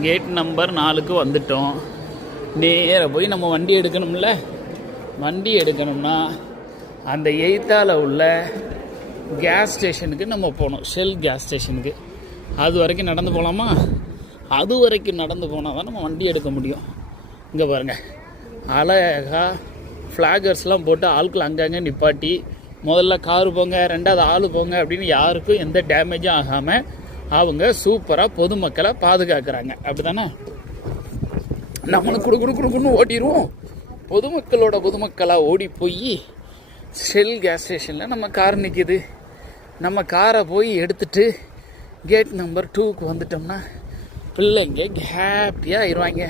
Gate number 4க்கு வந்துட்டோம். நேராக போய் நம்ம வண்டி எடுக்கணும்ல. வண்டி எடுக்கணும்னா அந்த எய்த்தால் உள்ள கேஸ் ஸ்டேஷனுக்கு நம்ம போகணும். ஷெல் கேஸ் ஸ்டேஷனுக்கு. அது வரைக்கும் நடந்து போகலாமா? அது வரைக்கும் நடந்து போனால் தான் நம்ம வண்டி எடுக்க முடியும். இங்கே பாருங்கள், அழகாக ஃப்ளாகர்ஸ்லாம் போட்டு ஆட்கள் அங்கங்கே நிப்பாட்டி, முதல்ல காரு போங்க, ரெண்டாவது ஆள் போங்க அப்படின்னு யாருக்கும் எந்த டேமேஜும் ஆகாமல் அவங்க சூப்பராக பொதுமக்களை பாதுகாக்கிறாங்க. அப்படி தானே? நம்மளுக்கு குடுக்குன்னு ஓட்டிடுவோம். பொதுமக்களாக ஓடி போய் ஷெல் கேஸ் ஸ்டேஷனில் நம்ம கார் நிற்கிது. நம்ம காரை போய் எடுத்துகிட்டு கேட் நம்பர் 2க்கு வந்துட்டோம்னா பிள்ளைங்க ஹாப்பியாக ஆயிடுவாங்க.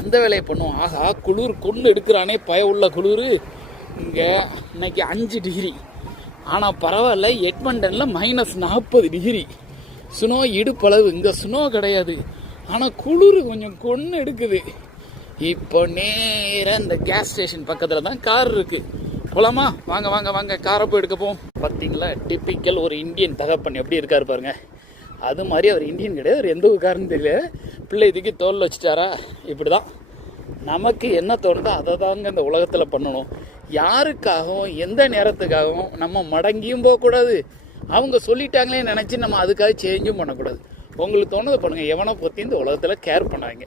அந்த வேலையை பண்ணுவோம். ஆகா, குளிர் கொண்டு எடுக்கிறானே, பய உள்ள குளிர். இங்கே இன்னைக்கு 5 டிகிரி. ஆனால் பரவாயில்ல, எட்மண்டனில் -40 டிகிரி. ஸ்னோ இடுப்பளவு. இங்கே ஸ்னோ கிடையாது, ஆனால் குளிர் கொஞ்சம் கொண்டு எடுக்குது. இப்போ நேராக இந்த கேஸ் ஸ்டேஷன் பக்கத்தில் தான் கார் இருக்குது. போலாமா? வாங்க வாங்க வாங்க, காரை போய் எடுக்க போவோம். பார்த்தீங்களா, டிப்பிக்கல் ஒரு இந்தியன் தகப்பன் எப்படி இருக்காரு பாருங்க. அது மாதிரி அவர் இந்தியன் கிடையாது. அவர் எந்த ஊருக்காருன்னு தெரியல. பிள்ளை தூக்கி தோல் வச்சுட்டாரா? இப்படி தான் நமக்கு என்ன தோணுதோ அதை தாங்க இந்த உலகத்தில் பண்ணணும். யாருக்காகவும் எந்த நேரத்துக்காகவும் நம்ம மடங்கியும் போகக்கூடாது. அவங்க சொல்லிட்டாங்களே நினச்சி நம்ம அதுக்காக சேஞ்சும் பண்ணக்கூடாது. உங்களுக்கு தோணுதை பண்ணுங்கள். எவனை பற்றி இந்த உலகத்தில் கேர் பண்ணாங்க.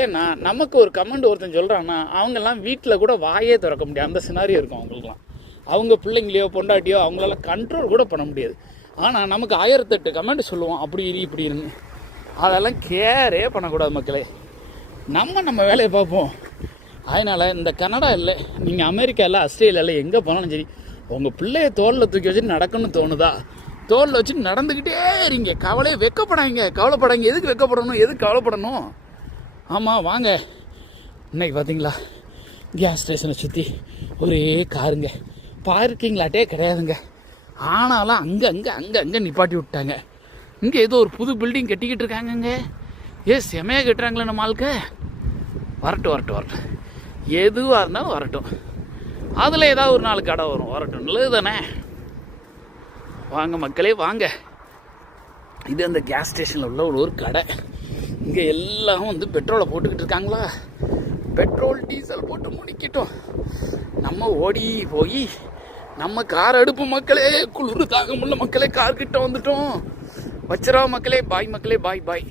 ஏன்னா நமக்கு ஒரு கமெண்ட் ஒருத்தன் சொல்கிறான்னா அவங்கெல்லாம் வீட்டில் கூட வாயே திறக்க முடியாது. அந்த சினாரியோ இருக்கும் அவங்களுக்குலாம். அவங்க பிள்ளைங்களையோ பொண்டாட்டியோ அவங்களால கண்ட்ரோல் கூட பண்ண முடியாது. ஆனால் நமக்கு 1008 கமெண்ட் சொல்லுவோம், அப்படி இப்படி இருந்து. அதெல்லாம் கேரே பண்ணக்கூடாது மக்களே. நம்ம வேலையை பார்ப்போம். அதனால் இந்த கனடா இல்லை, நீங்கள் அமெரிக்காவில் ஆஸ்திரேலியாவில் எங்கே போனாலும் சரி, உங்கள் பிள்ளைய தோளில் தூக்கி வச்சுட்டு நடக்கணும்னு தோணுதா, தோளில் வச்சுட்டு நடந்துக்கிட்டே இருங்க. கவலையே கவலைப்படாங்க. எதுக்கு வெக்கப்படணும், எதுக்கு கவலைப்படணும்? ஆமாம், வாங்க. இன்னைக்கு பார்த்தீங்களா, கேஸ் ஸ்டேஷனை சுற்றி ஒரே காருங்க. பார்க்கிங் லாட்டே கிடையாதுங்க. ஆனாலும் அங்கே நிப்பாட்டி விட்டாங்க. இங்கே ஏதோ ஒரு புது பில்டிங் கட்டிக்கிட்டு இருக்காங்கங்க. செமையாக கட்டுறாங்களே நம்ம ஆளுக்கு. வரட்டும். எதுவாக இருந்தாலும் வரட்டும். அதில் ஏதாவது ஒரு 4 கடை வரும். வரட்டும், நல்லது தானே? வாங்க மக்களே வாங்க. இது அந்த கேஸ் ஸ்டேஷனில் உள்ள ஒரு கடை. இங்கே எல்லாம் பெட்ரோலை போட்டுக்கிட்டு இருக்காங்களா. பெட்ரோல் டீசல் போட்டு முடிக்கிட்டோம். நம்ம ஓடி போய் நம்ம கார் அடுப்பு மக்களே. குளிர் தாங்க முடியல மக்களே. கார்கிட்ட வந்துட்டோம். வச்சிரா மக்களே. பாய் மக்களே, பாய்.